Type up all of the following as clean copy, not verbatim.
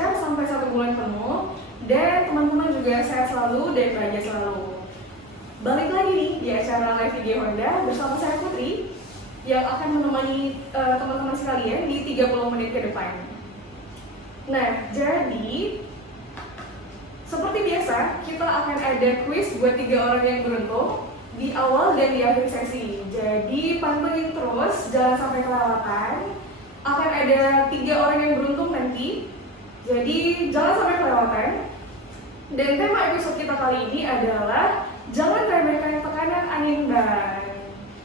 lancar sampai 1 bulan penuh, dan teman-teman juga sehat selalu dan bahagia selalu. Balik lagi nih di acara Live IG Honda bersama saya Putri yang akan menemani teman-teman sekalian di 30 menit ke depan. Nah, jadi seperti biasa kita akan ada quiz buat 3 orang yang beruntung di awal dan di akhir sesi. Jadi pantengin terus, jangan sampai kelewatan. Akan ada 3 orang yang beruntung nanti. Jadi jangan sampai kelewatan. Dan tema episode kita kali ini adalah jangan remehkan tekanan angin ban.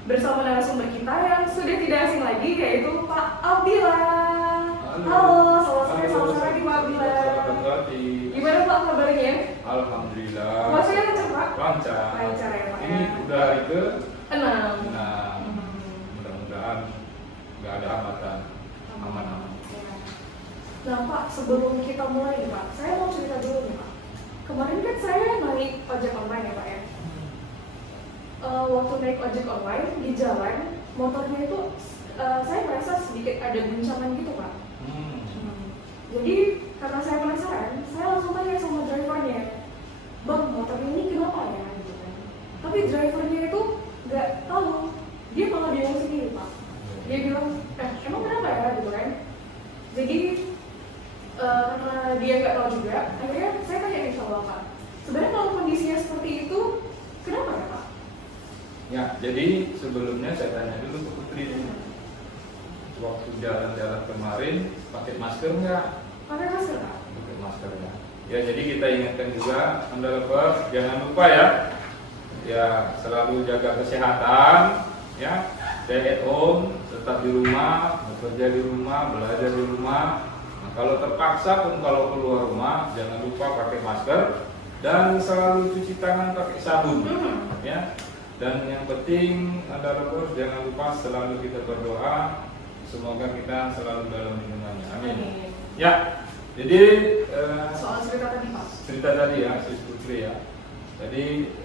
Bersama narasumber kita yang sudah tidak asing lagi, yaitu Pak Abdillah. Halo, selamat sore Pak Abdillah. Gimana Pak kabarnya? Alhamdulillah. Puasanya lancar Pak? Lancar. Lancar ya Pak. Ini udah hari ke 6. Mudah-mudahan nggak ada hambatan, aman-aman. Nah Pak, sebelum kita mulai nih Pak, saya mau cerita dulu nih Pak. Kemarin kan saya naik ojek online ya Pak ya. Waktu naik ojek online di jalan, motornya itu saya merasa sedikit ada guncangan gitu Pak. Jadi karena saya penasaran, saya langsung tanya sama drivernya, Bang, motor ini kenapa ya? Gitu kan. Tapi drivernya itu nggak tahu, dia malah bingung sendiri Pak. Dia bilang, emang kenapa ya? Gitu kan. Jadi karena dia nggak tahu juga, akhirnya saya tanya sama Pak, sebenarnya kalau kondisinya seperti itu, kenapa ya Pak? Ya, jadi sebelumnya saya tanya dulu ke Putri. Waktu jalan-jalan kemarin pakai masker nggak? Pakai masker Pak? Pakai masker ya. Ya, jadi kita ingatkan juga Anda lovers, jangan lupa ya selalu jaga kesehatan, ya, stay at home, tetap di rumah, bekerja di rumah, belajar di rumah. Nah, kalau terpaksa pun kalau keluar rumah, jangan lupa pakai masker dan selalu cuci tangan pakai sabun, ya. Dan yang penting Anda lovers jangan lupa selalu kita berdoa, semoga kita selalu dalam lindungannya. Amin. Ya, jadi soal cerita tadi Pak. Cerita tadi ya, Sis Putri ya. Jadi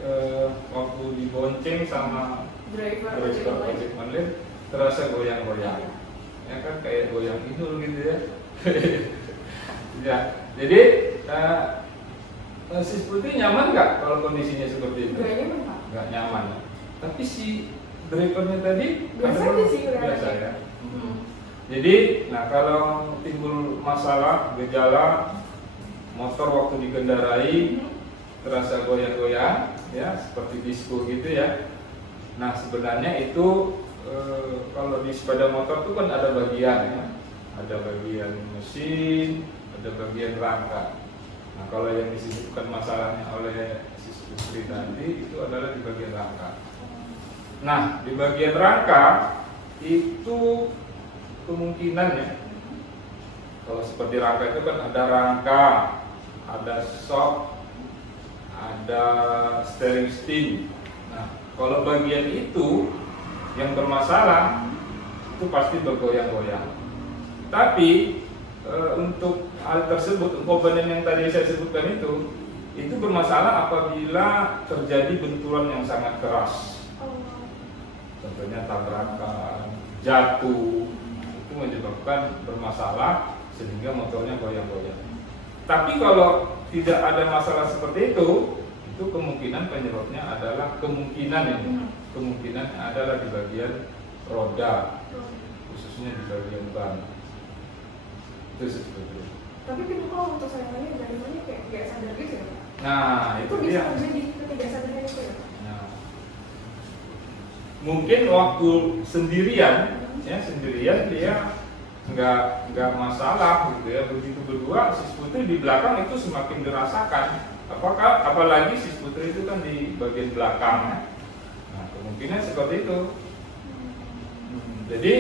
waktu dibonceng sama Driver ojek online terasa goyang-goyang. Ya kan kayak goyang idul gitu ya. Ya, jadi Sis Putri nyaman nggak kalau kondisinya seperti itu? Gak nyaman Pak. Nggak nyaman. Tapi si drivernya tadi Biasa aja sih biasa ya. Jadi, nah kalau timbul masalah, gejala motor waktu dikendarai terasa goyang-goyang, ya seperti disco gitu ya. Nah sebenarnya itu kalau di sepeda motor itu kan ada bagian ya, ada bagian mesin, ada bagian rangka. Nah kalau yang disebutkan masalahnya oleh Sis Putri tadi itu adalah di bagian rangka. Nah di bagian rangka itu kemungkinan ya, kalau seperti rangka itu kan ada rangka, ada shock, ada steering steam. Nah kalau bagian itu yang bermasalah itu pasti bergoyang-goyang. Tapi untuk hal tersebut, komponen yang tadi saya sebutkan itu bermasalah apabila terjadi benturan yang sangat keras. Contohnya tabrakan, jatuh, itu menyebabkan bermasalah sehingga motornya goyang-goyang. Tapi kalau tidak ada masalah seperti itu kemungkinan penyebabnya adalah kemungkinan adalah di bagian roda, khususnya di bagian ban. Itu seperti itu. Tapi kenapa untuk saya tanya drivernya kayak nggak sadar gitu ya Pak? Nah itu bisa terjadi ketidaksadarnya itu ya Pak? Nah, mungkin waktu sendirian dia nggak masalah gitu ya. Begitu berdua Sis Putri di belakang itu semakin dirasakan. Apalagi Sis Putri itu kan di bagian belakang. Nah kemungkinan seperti itu. Jadi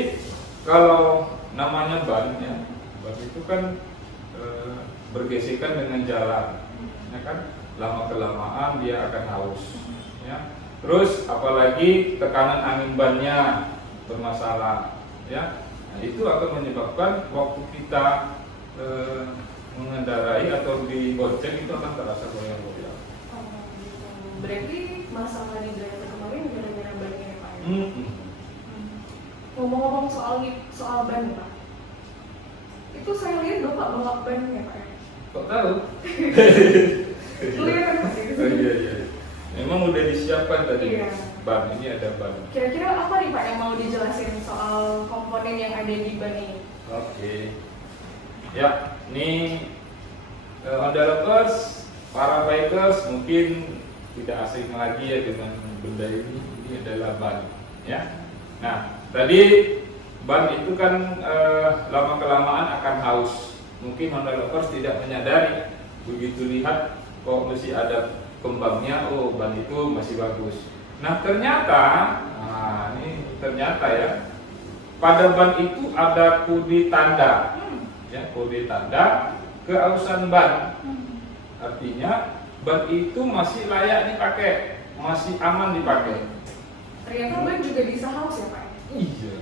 kalau namanya ban itu kan bergesekan dengan jalan, ya kan, lama kelamaan dia akan haus, ya. Terus apalagi tekanan angin bannya bermasalah, ya. Nah, itu akan menyebabkan waktu kita mengendarai atau dibonceng itu akan terasa goyang-goyang. Berarti masalah di driver kemarin gara-gara bannya ya Pak? Ngomong-ngomong soal ban Pak, itu saya lihat Bapak bawa ban ya Pak? Kok tahu? Kelihatan pasti. Oh iya iya. Memang udah disiapkan tadi. Iya. Ban ini ada ban. Kira-kira apa nih Pak yang mau dijelasin soal komponen yang ada di ban ini? Oke. Ya, ini Honda lovers, para bikers mungkin tidak asing lagi ya dengan benda ini. Ini adalah ban, ya. Nah, tadi ban itu kan lama kelamaan akan haus. Mungkin Honda lovers tidak menyadari, begitu lihat kok masih ada kembangnya, oh ban itu masih bagus. Nah ternyata, ini ternyata ya, pada ban itu ada kode tanda, ya kode tanda keausan ban. Artinya ban itu masih layak dipakai, masih aman dipakai. Ternyata ban juga bisa haus ya Pak? Iya.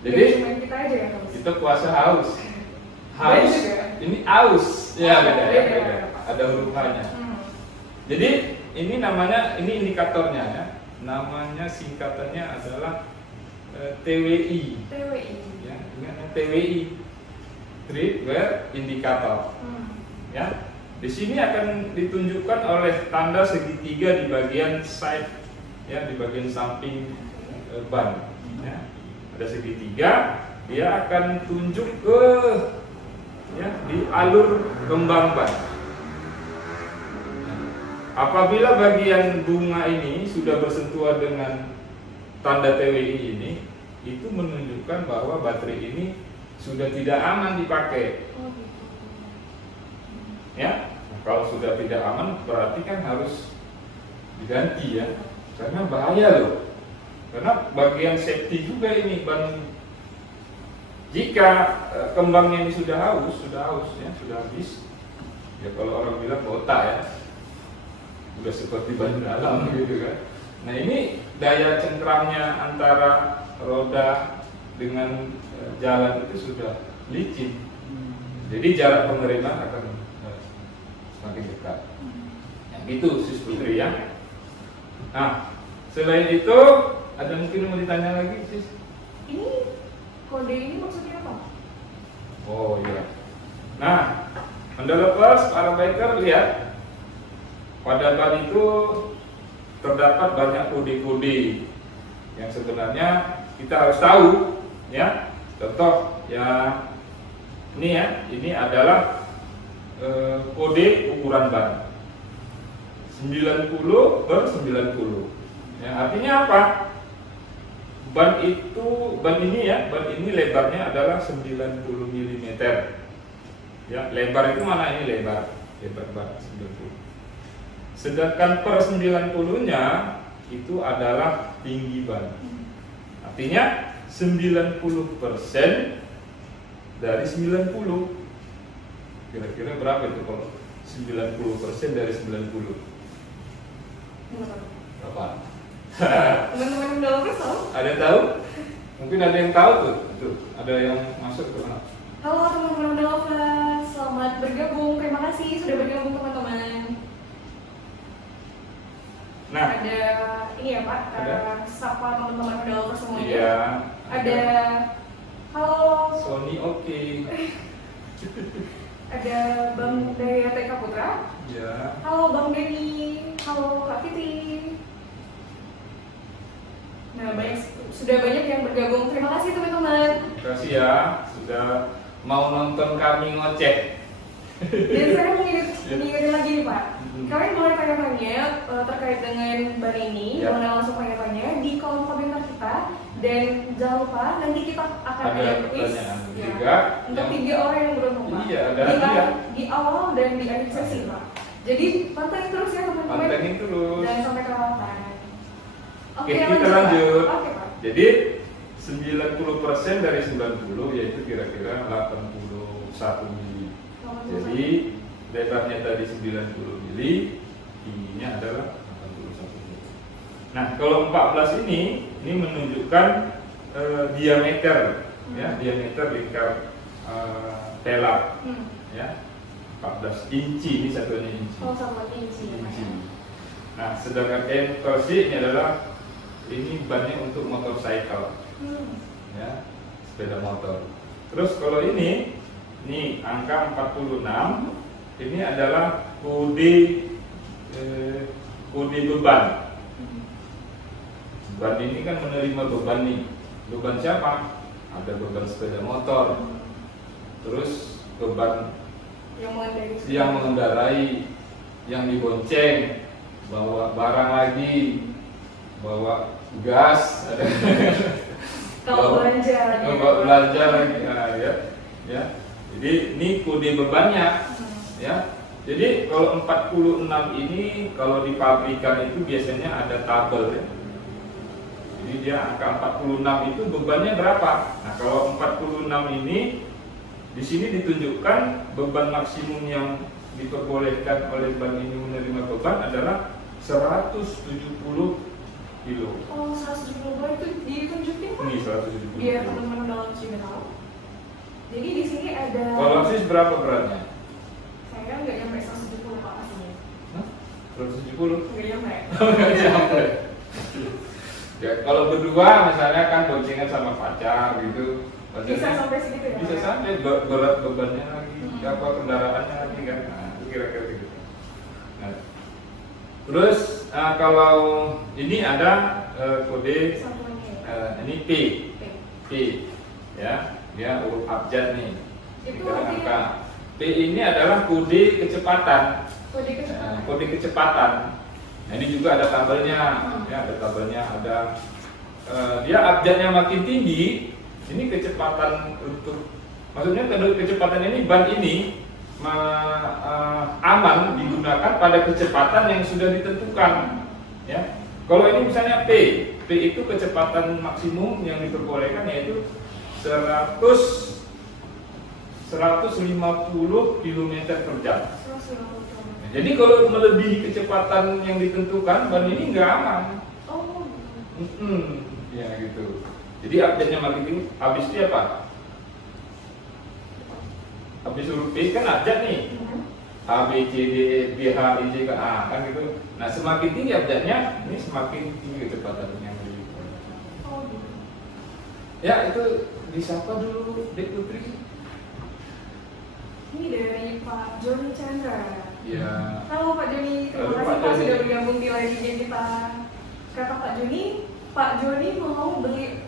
Jadi Jadi cuma kita aja yang haus. kita puasa haus. Ban Haus. juga? Ini aus. Ya beda ya, Beda. beda. Ada huruf H-nya. Jadi ini namanya, ini indikatornya ya. Namanya singkatannya adalah TWI. TWI. Ya, ingat TWI. Trip Wear Indicator. Ya. Di sini akan ditunjukkan oleh tanda segitiga di bagian side, ya di bagian samping ban. Ya. Ada segitiga, dia akan tunjuk ke ya di alur kembang ban. Apabila bagian bunga ini sudah bersentuhan dengan tanda TWI ini, itu menunjukkan bahwa baterai ini sudah tidak aman dipakai. Oh, gitu. Ya, kalau sudah tidak aman berarti kan harus diganti ya, karena bahaya loh. Karena bagian safety juga ini ban. Jika kembangnya ini sudah haus ya, sudah habis. Ya kalau orang bilang botak ya. Udah seperti ban dalam gitu kan. Nah ini daya cengkramnya antara roda dengan jalan itu sudah licin. Jadi jarak pengereman akan semakin dekat. Yang itu Sis Putri ya. Nah selain itu ada mungkin yang mau ditanya lagi Sis? Ini kode ini maksudnya apa? Oh iya. Nah Honda lovers, para biker lihat. Pada ban itu terdapat banyak kode-kode yang sebenarnya kita harus tahu ya. Contoh ya ini adalah kode ukuran ban 90/90. Ya, artinya apa? Ban ini lebarnya adalah 90 mm. Ya, lebar itu mana ini lebar ban 90. Sedangkan per 90-nya itu adalah tinggi ban. Artinya 90% dari 90. Kira-kira berapa itu kalau 90% dari 90? Berapa? Teman-teman dalam tahu? Ada yang tahu? Mungkin ada yang tahu tuh. Ada yang masuk ke mana? Halo teman-teman Delvers, selamat bergabung. Terima kasih sudah bergabung teman-teman. Nah, Ada ini ya Pak, Ada. sapa teman-teman Delvers semuanya. iya. Ada halo, Sony oke. ada Bang Daya TK Putra. Ya. Halo Bang Denny, halo Kak Fitri. Nah, sudah banyak yang bergabung. Terima kasih teman-teman. Terima kasih ya sudah mau nonton kami ngoceh. Dan saya mengingatkan lagi nih Pak. Kalian boleh tanya-tanya terkait dengan ban ini, Ya. boleh langsung tanya-tanya di kolom komentar kita. Dan jangan lupa nanti kita akan Ada ada quiz pertanyaan ya, juga untuk yang- 3 orang yang beruntung Pak. Iya, ada di, hadiah. di awal dan di akhir sesi Pak. Jadi pantengin terus ya teman-teman. Pantengin terus. Dan sampai kelewatan. Oke, kita lanjut. Pak. Oke Pak. Jadi 90% dari 90 yaitu kira-kira 81 mili. Jadi lebarnya tadi 90 mili, tingginya adalah 81 mili. Nah, kalau 14 ini menunjukkan diameter, ya, diameter lingkar pelak, ya, 14 inci, ini satunya inci. Oh, sama inci. Inci. Nah, sedangkan M/C ini adalah ini bannya untuk motorcycle, ya, sepeda motor. Terus kalau ini Ini angka 46. Ini adalah kode beban. Beban ini kan menerima beban nih. Beban siapa? Ada beban sepeda motor. Terus beban yang mengendarai, yang dibonceng, bawa barang lagi, bawa gas, ada kalau belanja, belanja lagi, ya. Jadi ini kode bebannya, ya. Jadi kalau 46 ini kalau di pabrikan itu biasanya ada tabel, ya. Jadi dia angka 46 itu bebannya berapa? Nah kalau 46 ini di sini ditunjukkan beban maksimum yang diperbolehkan oleh ban ini menerima beban adalah 170 kilo. Oh, 170 itu ditunjukin Pak? Ini 170 Biar kilo. teman-teman dalam sini tahu. Jadi di sini ada. Kalau sis berapa beratnya? Saya nggak nyampe 170 Pak aslinya. Hah? 170? Nggak nyampe. Nggak nyampe. Ya, kalau berdua misalnya kan boncengan sama pacar gitu. Bisa sampai segitu ya? Bisa sampai berat bebannya lagi, apa kendaraannya lagi kan. Nah, itu kira-kira gitu. Nah, terus kalau ini ada kode ini P. P ya, dia urut abjad nih. Itu Kita artinya- angka. P ini adalah kode kecepatan. Kode kecepatan. Kode kecepatan. Nah, ini juga ada tabelnya, ya ada tabelnya, ada dia abjadnya makin tinggi, ini kecepatan untuk, maksudnya kecepatan ini ban ini aman digunakan pada kecepatan yang sudah ditentukan, ya. Kalau ini misalnya P itu kecepatan maksimum yang diperbolehkan yaitu 150 km per jam. Jadi kalau melebihi kecepatan yang ditentukan, ban ini nggak aman. Oh. Ya gitu. Jadi update-nya makin tinggi. Habis dia apa? Habis huruf P kan abjad nih. A, B, C, D, E, B, H, I, J, K, A kan gitu. Nah semakin tinggi abjadnya, ini semakin tinggi kecepatannya. Oh, gitu. Ya itu disapa dulu, Dek Putri. Ini dari Pak Joni Chandra. Ya. Halo Pak Joni, terima Halo, kasih Pak Pak Joni. sudah bergabung di live IG kita. Kata Pak Joni mau beli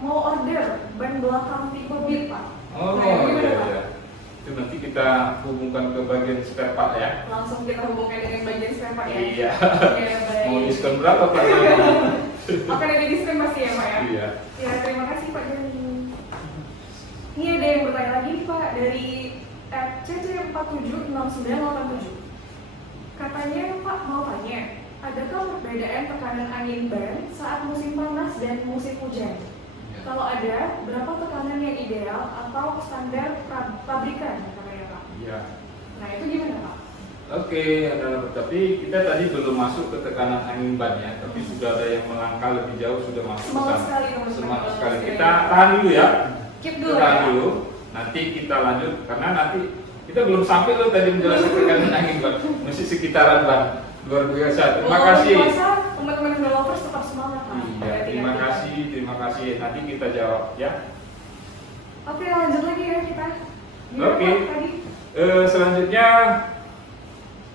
mau order ban belakang tipe beat Pak. Oh Nah, gimana, iya Pak? iya. Itu nanti kita hubungkan ke bagian spare part ya. Langsung kita hubungkan dengan bagian spare part ya. Iya. Iya, baik. Mau diskon berapa Pak? Akan ada diskon pasti ya Pak ya. Iya. Ya terima kasih Pak Joni. Ini ada yang bertanya lagi Pak dari CC476987. Katanya Pak mau tanya, adakah perbedaan tekanan angin ban saat musim panas dan musim hujan? Kalau ada, berapa tekanan yang ideal atau standar pabrikan katanya Pak? Iya. Nah itu gimana Pak? Oke, tapi kita tadi belum masuk ke tekanan angin ban ya, tapi sudah ada yang melangkah lebih jauh sudah masuk. Semangat ke sana. sekali teman-teman. Semangat sekali. Kita tahan dulu ya. Keep Kita dulu tahan ya. dulu. Nanti kita lanjut karena nanti kita belum sampai loh tadi menjelaskan tekanan angin ban, masih sekitaran ban. Luar biasa. Terima kasih. Puasa, teman-teman developers tetap semangat Pak. Iya, terima kasih. Nanti kita jawab ya. Oke, lanjut lagi ya kita. Gimana, Oke. Pak, tadi? Selanjutnya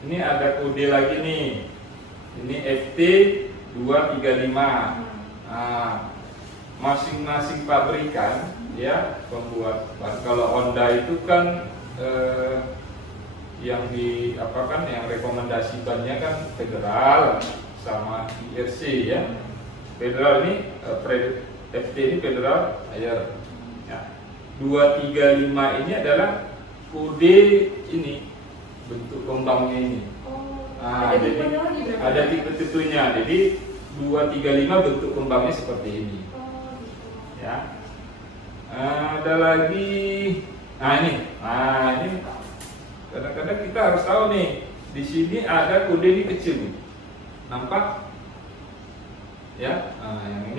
ini ada kode lagi nih. Ini FT 235. Nah, masing-masing pabrikan ya pembuat ban. Kalau Honda itu kan yang di apa kan yang rekomendasi bannya kan Federal sama IRC ya. Federal ini FT ini Federal Air. Ya. 235 ini adalah kode ini bentuk kembangnya ini. Oh, Nah, ada jadi tipenya lagi berarti? ada tipe-tipenya. Jadi 235 bentuk kembangnya seperti ini. Oh, gitu. Ya. Ada lagi. Nah ini kadang-kadang kita harus tahu nih. Di sini ada kode ini kecil nih. Nampak? Ya. Nah, yang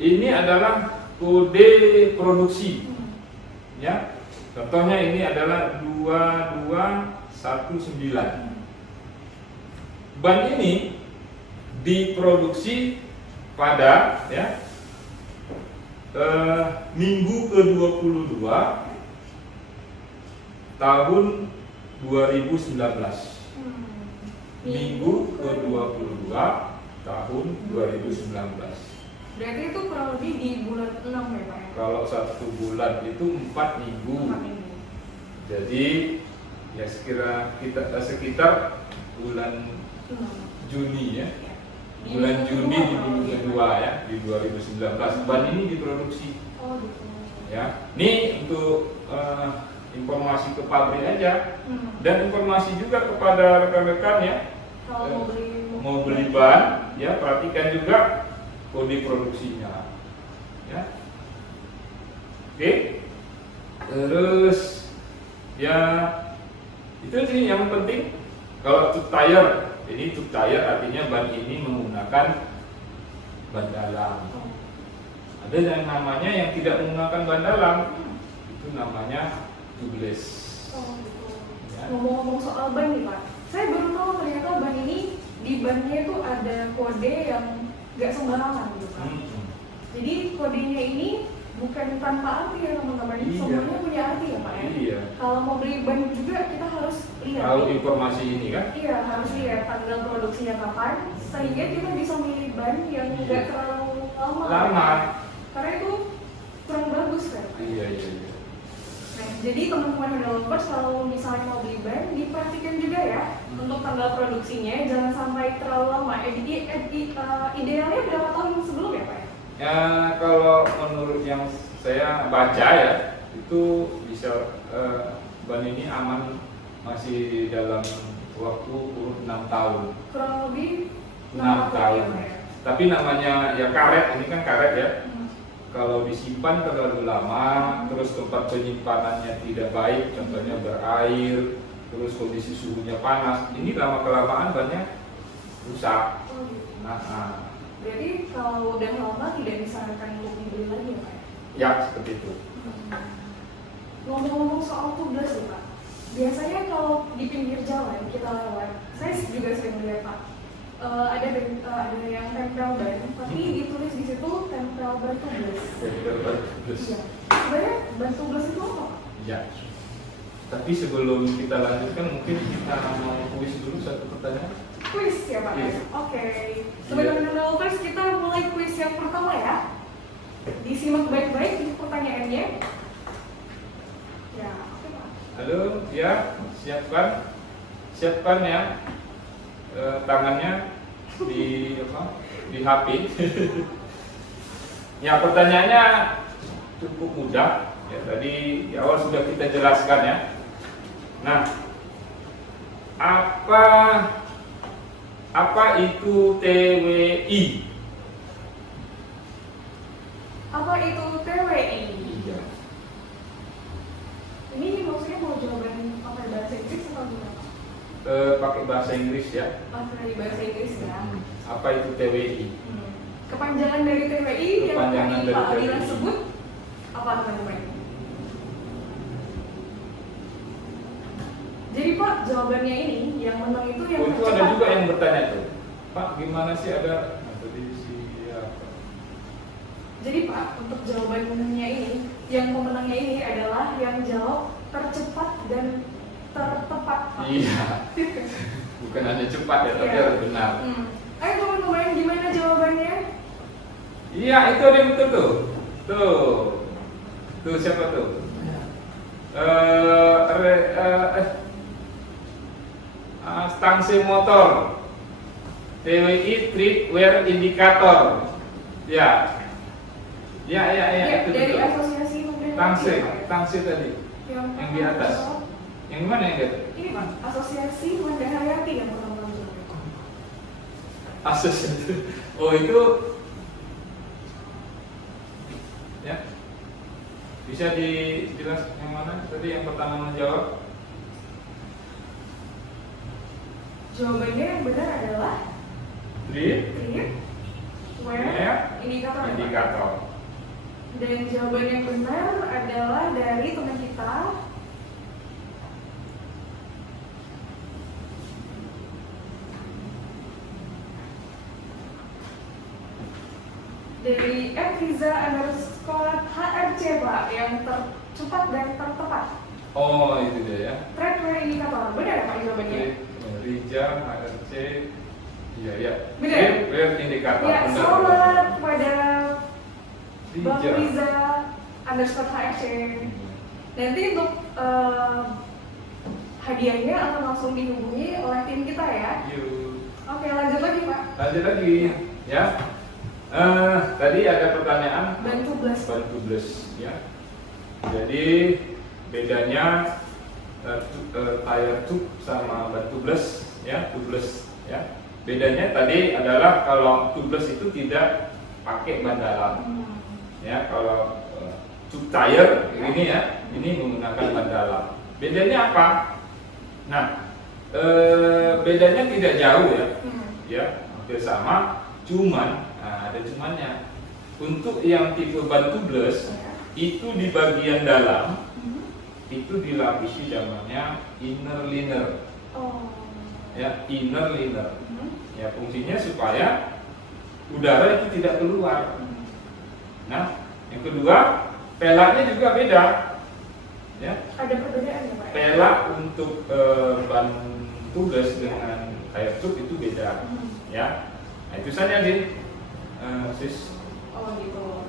ini adalah kode produksi. Ya. Contohnya ini adalah 2219. Ban ini diproduksi pada ya minggu ke-22 tahun 2019. Minggu ke-22 tahun 2019. Berarti itu kurang lebih di bulan 6 ya Pak? Kalau 1 bulan itu 4 minggu. 4 minggu. Jadi ya sekitar bulan Juni ya. Bulan Juni di minggu kedua ya di 2019 ban ini diproduksi. Oh gitu. Ya, ini untuk informasi ke pabrik aja dan informasi juga kepada rekan-rekan ya. Kalau mau beli ban ya perhatikan juga kode produksinya ya. Oke, terus ya itu sih yang penting. Kalau tube tire, jadi tube tire artinya ban ini menggunakan ban dalam. Ada yang namanya yang tidak menggunakan ban dalam, itu namanya tubeless. Oh gitu. Ya. Ngomong-ngomong soal ban nih Pak, saya baru tahu ternyata ban ini di bannya itu ada kode yang nggak sembarangan gitu Pak. Jadi kodenya ini bukan tanpa arti ya teman-teman, Iya. semuanya punya arti ya Pak ya. Iya. Kalau mau beli ban juga kita harus lihat. Tahu informasi ini kan? Iya, harus lihat tanggal produksinya kapan, sehingga kita bisa milih ban yang nggak terlalu lama. Lama. Karena itu kurang bagus kan. Iya. Nah, jadi teman-teman Honda Lovers kalau misalnya mau beli ban, diperhatikan juga ya untuk tanggal produksinya, jangan sampai terlalu lama. Idealnya berapa tahun sebelum ya Pak? Ya kalau menurut yang saya baca ya itu bisa ban ini aman masih dalam waktu kurun 6 tahun. Kurang lebih 6 tahun. ya. Tapi namanya ya karet, ini kan karet ya. Kalau disimpan terlalu lama, terus tempat penyimpanannya tidak baik, contohnya berair, terus kondisi suhunya panas, ini lama kelamaan bannya rusak. Oh, gitu. Nah, Berarti kalau udah lama tidak disarankan untuk dibeli lagi ya Pak? ya seperti itu. Ngomong-ngomong soal tubeless nih Pak, biasanya kalau di pinggir jalan kita lewat, saya juga sering melihat Pak, ada yang tempel ban, tapi ditulis di situ tempel ban tubeless. Iya. Sebenarnya ban tubeless itu apa Pak? Ya. Tapi sebelum kita lanjutkan, mungkin kita mau kuis dulu satu pertanyaan. Kuis ya Pak? Iya. Oke. Teman-teman Lovers, kita mulai kuis yang pertama ya. Disimak baik-baik di pertanyaannya. Ya, oke Pak. Halo, ya, siapkan ya tangannya di HP. Ya, pertanyaannya cukup mudah. Ya, tadi di awal sudah kita jelaskan ya. Nah, apa itu TWI? Apa itu TWI? Iya. Ini maksudnya mau jawaban pakai bahasa Inggris atau gimana? Pakai bahasa Inggris ya. Dari bahasa Inggris ya. Apa itu TWI? Kepanjangan dari TWI yang Kepanjangan tadi dari Pak Alira TWI. sebut apa teman-teman? Jadi Pak, jawabannya ini yang menang itu yang Oh, itu ada juga yang bertanya tuh, Pak, gimana sih ada tadi siapa? Jadi Pak, untuk jawabannya ini, yang pemenangnya ini adalah yang jawab tercepat dan tertepat Pak. Iya. Bukan hanya cepat ya, tapi Iya. harus benar. Ayo teman-teman, gimana jawabannya? Iya, itu ada yang betul tuh. Tuh siapa tuh? Stangse motor. TWI Trip Wear Indicator. Ya. Ya, itu dari betul. asosiasi Mobil Tangse tadi. Yang di atas. Yang mana yang gitu? Ini Pak, asosiasi Honda Hayati yang pertama jawab. Asosiasi. Oh, itu ya. Bisa dijelas yang mana tadi yang pertama menjawab? Jawabannya yang benar adalah Trip Wear Indikator. ya, Pak? Indikator. Dan jawaban yang benar adalah dari teman kita dari @riza_HRC Pak, yang tercepat dan tertepat. Oh, itu dia ya. Trade wear indikator, benar ya Pak jawabannya? Rija, HRC, iya ya. Benar. Trade wear indikator. Ya, Benar, selamat benar. kepada Bang Rija. Riza underscore HRC. Nanti untuk hadiahnya akan langsung dihubungi oleh tim kita ya. Yuk. Oke, lanjut lagi Pak. Lanjut lagi ya. Tadi ada pertanyaan Ban tubles. ban tubles ya. Jadi bedanya tire tube sama ban tubles ya, tubles ya. Bedanya tadi adalah kalau tubles itu tidak pakai ban dalam. Ya, kalau tube tire ini ya, ini menggunakan ban dalam. Bedanya apa? Nah, bedanya tidak jauh ya. Ya, hampir sama, cuman ada cumannya. Untuk yang tipe ban tubles itu di bagian dalam itu dilapisi namanya inner liner. Oh. Ya, inner liner. Ya, fungsinya supaya udara itu tidak keluar. Nah, yang kedua, pelaknya juga beda. Ya. Ada perbedaan ya Pak? Pelak untuk ban tubles dengan tire tube itu beda. Ya. Nah, itu saja sih. Sis. Oh gitu.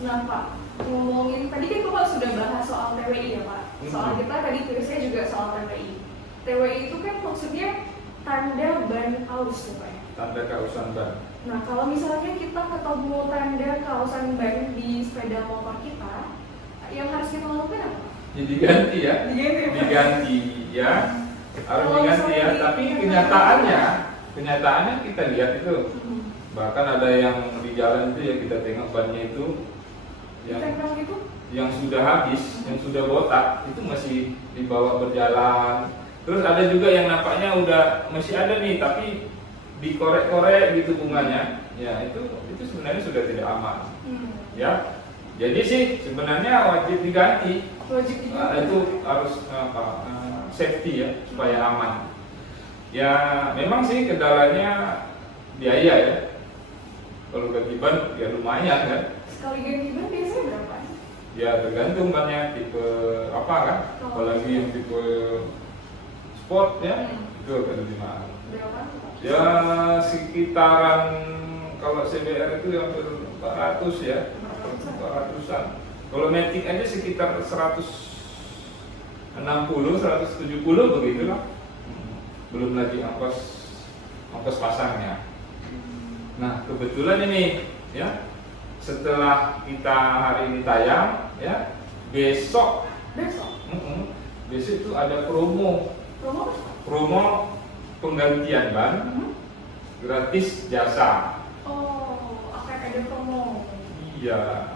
Nah Pak, ngomongin tadi kan Bapak sudah bahas soal TWI ya Pak. Soal kita tadi tulisnya juga soal TWI. TWI itu kan maksudnya tanda ban aus ya Pak ya? Tanda kausan ban. Nah kalau misalnya kita ketemu tanda kausan ban di sepeda motor kita, yang harus kita lakukan apa? Ya, diganti ya. Diganti ya Pak? Diganti ya. Harus Kalau diganti ya. misalnya Tapi kenyataannya kita lihat itu. Bahkan ada yang di jalan itu ya kita tengok bannya itu yang sudah habis, yang sudah botak itu masih dibawa berjalan. Terus ada juga yang nampaknya udah masih ada nih tapi dikorek-korek gitu bunganya. Ya itu sebenarnya sudah tidak aman. Ya. Jadi sih sebenarnya wajib diganti. Wajib diganti. Itu harus safety ya supaya aman. Ya memang sih kendalanya biaya ya. Kalau ganti ban ya lumayan kan. Sekali ganti ban biasanya berapa? Ya tergantung bannya tipe apa kan. Apalagi yang tipe sport ya itu akan lebih mahal. Berapa? Ya sekitaran kalau CBR itu hampir 400 ya. 400-an. Kalau Matic aja sekitar 160, 170 begitu lah. Belum lagi ongkos pasangnya. Nah kebetulan ini ya setelah kita hari ini tayang ya besok itu ada promo penggantian ban gratis jasa. Oh akan ada promo. Iya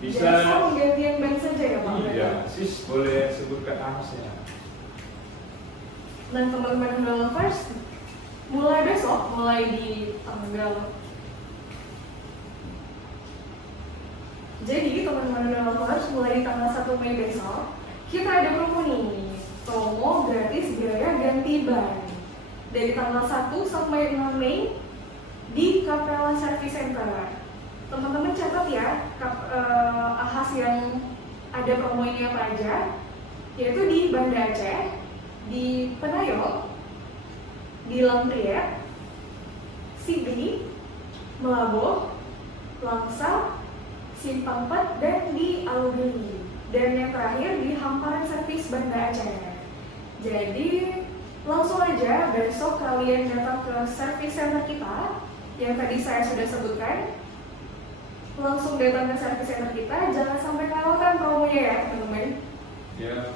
bisa. Jasa penggantian ban saja ya Pak? Iya sis boleh sebutkan amasnya. Dan teman-teman developers mulai besok, mulai di tanggal. Jadi teman-teman developers mulai di tanggal 1 Mei besok kita ada promo nih, promo gratis biaya ganti ban dari tanggal 1 sampai 6 Mei di Capella Service Center. Teman-teman catat ya, ahas yang ada promo ini apa aja, yaitu di Banda Aceh, di Penayok, di Lampriet, Sigli, Melaboh, Langsa, Simpang 4, dan di Alugeni. Dan yang terakhir di Hamparan Servis Banda Aceh. Jadi langsung aja besok kalian datang ke service center kita yang tadi saya sudah sebutkan. Langsung datang ke service center kita, jangan sampai kelewatan promonya ya teman-teman. Ya.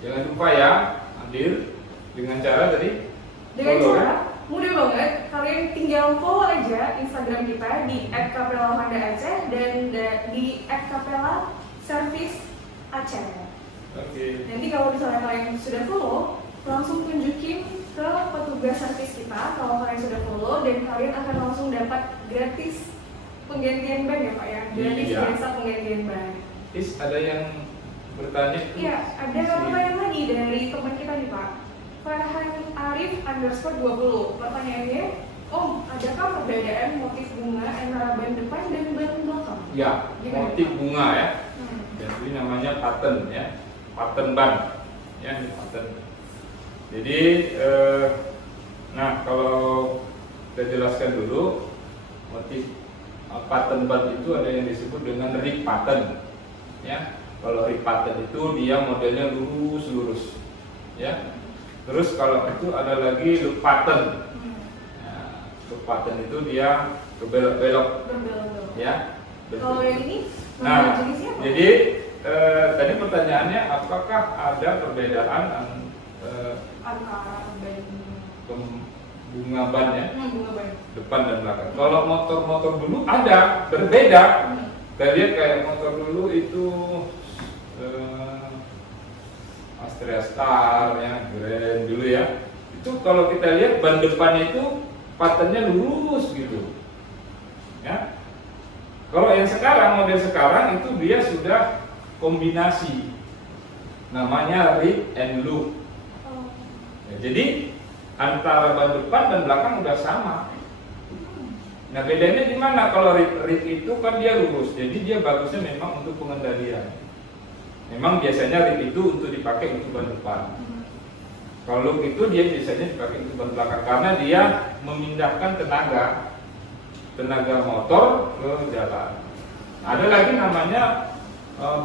Jangan lupa ya hadir. Dengan cara tadi? Dengan cara mudah banget, kalian tinggal follow aja Instagram kita di @capella_aceh dan di @capella_service_aceh. Oke. Nanti kalau misalnya kalian sudah follow, langsung tunjukin ke petugas servis kita kalau kalian sudah follow dan kalian akan langsung dapat gratis penggantian ban ya Pak ya, gratis jasa penggantian ban. Ada yang bertanya? Iya, ada pertanyaan lagi dari teman kita nih Pak. Farhan Arif _20. Pertanyaannya, Om, adakah perbedaan motif bunga antara ban depan dan ban belakang? Ya, Gimana, motif Pak? bunga ya. Jadi namanya pattern ya, pattern ban ya, ini pattern. Jadi nah kalau kita jelaskan dulu motif pattern ban itu ada yang disebut dengan rig pattern ya. Kalau rig pattern itu dia modelnya lurus ya. Terus kalau itu ada lagi loop pattern. Nah, loop pattern itu dia berbelok-belok ya. Kalau yang ini Nah, jenisnya apa? jadi tadi pertanyaannya apakah ada perbedaan Antara bunga ban ya, bunga ban. depan dan belakang. Kalau motor-motor dulu ada berbeda. Kita lihat kayak motor dulu itu Astrea Star ya, Grand dulu ya. Itu kalau kita lihat ban depannya itu patternnya lurus gitu. Ya. Kalau yang sekarang, model sekarang itu dia sudah kombinasi, namanya rig and loop. Ya, jadi antara ban depan dan belakang udah sama. Nah bedanya di mana? Kalau rig itu kan dia lurus, jadi dia bagusnya memang untuk pengendalian. Memang biasanya rig itu untuk dipakai untuk ban depan. Kalau loop itu dia biasanya dipakai untuk ban belakang karena dia memindahkan tenaga motor ke jalan. Ada lagi namanya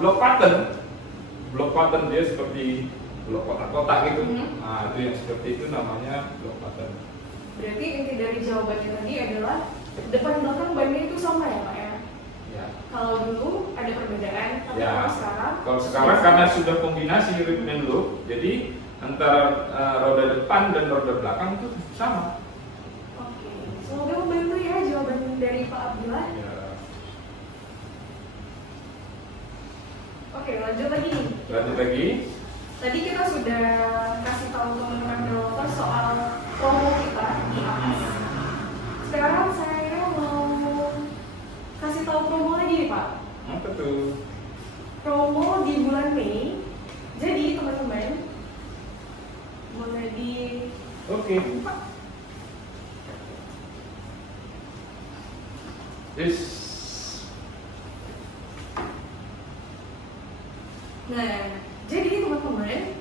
block pattern. Block pattern dia seperti blok kotak-kotak gitu. Nah, itu yang seperti itu namanya block pattern. Berarti inti dari jawabannya tadi adalah depan belakang bannya itu sama ya Pak ya? Ya. Kalau dulu ada perbedaan, tapi Ya. kalau sekarang karena sudah kombinasi rig and loop, jadi antara roda depan dan roda belakang itu sama. Oke, semoga membantu ya jawaban dari Pak Abdillah. Ya. Oke, lanjut lagi nih. Lanjut lagi. Tadi kita sudah kasih tahu teman-teman developer soal promo kita di atas. Sekarang saya mau kasih tahu promo lagi nih Pak. Apa tuh? Promo di bulan Mei. Jadi teman-teman boleh di Oke. Yes. Nah, jadi teman-teman,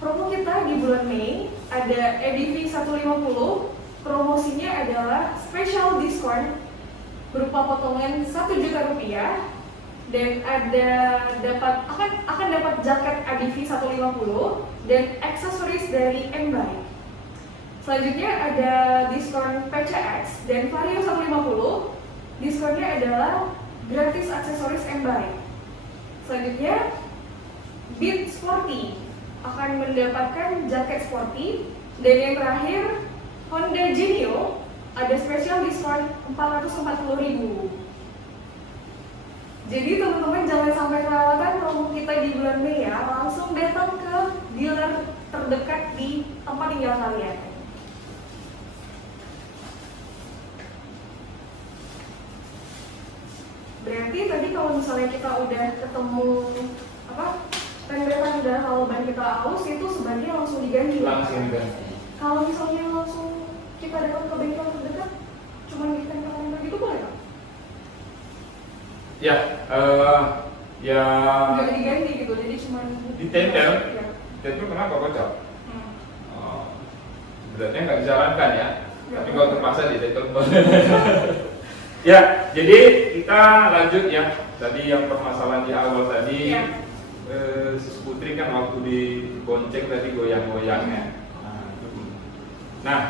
promo kita di bulan Mei ada EDV 150. Promosinya adalah special diskon berupa potongan Rp1.000.000 dan akan dapat jaket ADV 150 dan aksesoris dari M-Bike. Selanjutnya ada diskon PCX dan Vario 150. Diskonnya adalah gratis aksesoris M-Bike. Selanjutnya Beat Sporty akan mendapatkan jaket sporty, dan yang terakhir Honda Genio ada spesial diskon Rp440.000. Jadi teman-teman jangan sampai kelewatan promo kita di bulan Mei ya, langsung datang ke dealer terdekat di tempat tinggal kalian. Berarti tadi kalau misalnya kita udah ketemu tempelan udah kalau ban kita aus itu sebaiknya langsung diganti. Langsung diganti. Kalau misalnya langsung kita datang ke bengkel terdekat, cuma ditempelkan begitu boleh Pak? Ya, ya. Nggak diganti gitu, jadi cuma Ditempel. Ya. Itu kenapa bocor? Oh, sebenarnya nggak disarankan ya. Tapi kalau terpaksa ditempel. Ya, jadi kita lanjut ya. Tadi yang permasalahan di awal tadi. Ya. Sis Putri kan waktu dibonceng tadi goyang-goyangnya. Nah,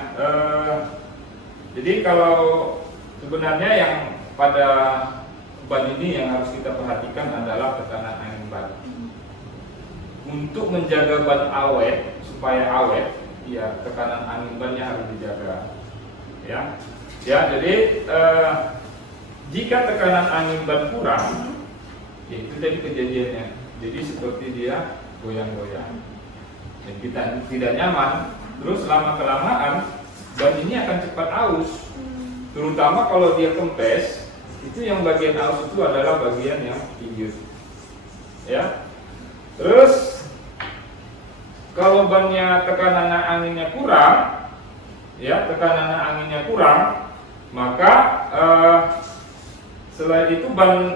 jadi kalau sebenarnya yang pada ban ini yang harus kita perhatikan adalah tekanan angin ban. Untuk menjaga ban awet, supaya awet, ya tekanan angin bannya harus dijaga. Ya, jadi jika tekanan angin ban kurang, ya itu tadi kejadiannya. Jadi seperti dia goyang-goyang dan kita tidak nyaman. Terus lama-kelamaan ban ini akan cepat aus. Terutama kalau dia kempes, itu yang bagian aus itu adalah bagian yang pinggir. Ya. Terus kalau bannya tekanan anginnya kurang, ya tekanan anginnya kurang, maka Selain itu ban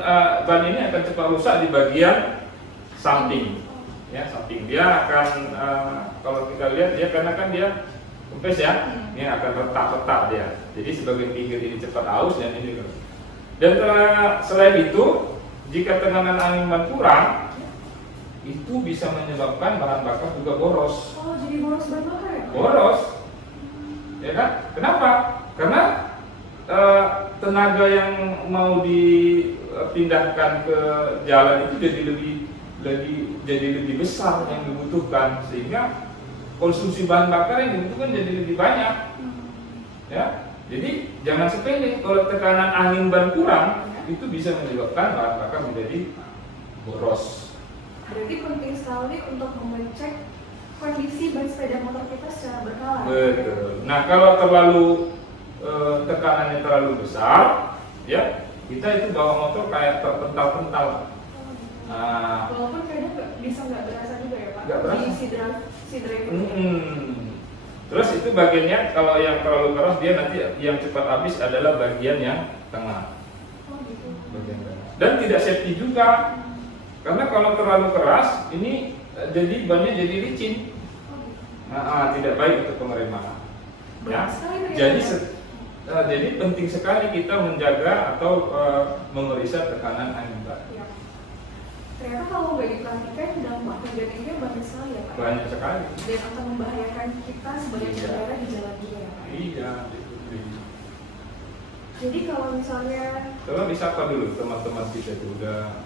ini akan cepat rusak di bagian samping. Ya, samping dia akan kalau kita lihat dia karena kan dia kempes ya, ini akan retak-retak dia. Jadi sebagian pinggir ini cepat aus dan ini. Dan selain itu, jika tekanan angin ban kurang, itu bisa menyebabkan bahan bakar juga boros. Oh, jadi boros ban bakar ya? Boros, ya kan? Kenapa? Karena tenaga yang mau dipindahkan ke jalan itu jadi lebih besar yang dibutuhkan, sehingga konsumsi bahan bakar yang dibutuhkan jadi lebih banyak. Ya, jadi jangan sepele kalau tekanan angin ban kurang, itu bisa menyebabkan bahan bakar menjadi boros. Berarti penting sekali untuk mengecek kondisi ban sepeda motor kita secara berkala. Betul. Nah, kalau terlalu tekanannya terlalu besar, ya kita itu bawa motor kayak terpental-pental. Nah, walaupun kadang nggak berasa juga ya Pak. Nggak berasa. Si driver. Terus itu bagiannya kalau yang terlalu keras dia nanti yang cepat habis adalah bagian yang tengah. Oh gitu. Bagian tengah. Dan tidak safety juga. Karena kalau terlalu keras ini jadi bannya jadi licin. Oh gitu. Tidak baik untuk pengereman. Ya. Jadi penting sekali kita menjaga atau memeriksa tekanan angin ban. Ya. Ternyata kalau nggak diperhatikan dampak negatifnya banyak sekali ya Pak. Banyak sekali. Dan akan membahayakan kita sebagai pengendara di jalan juga ya Pak. Iya, itu. Jadi kalau misalnya Coba disapa dulu teman-teman kita itu udah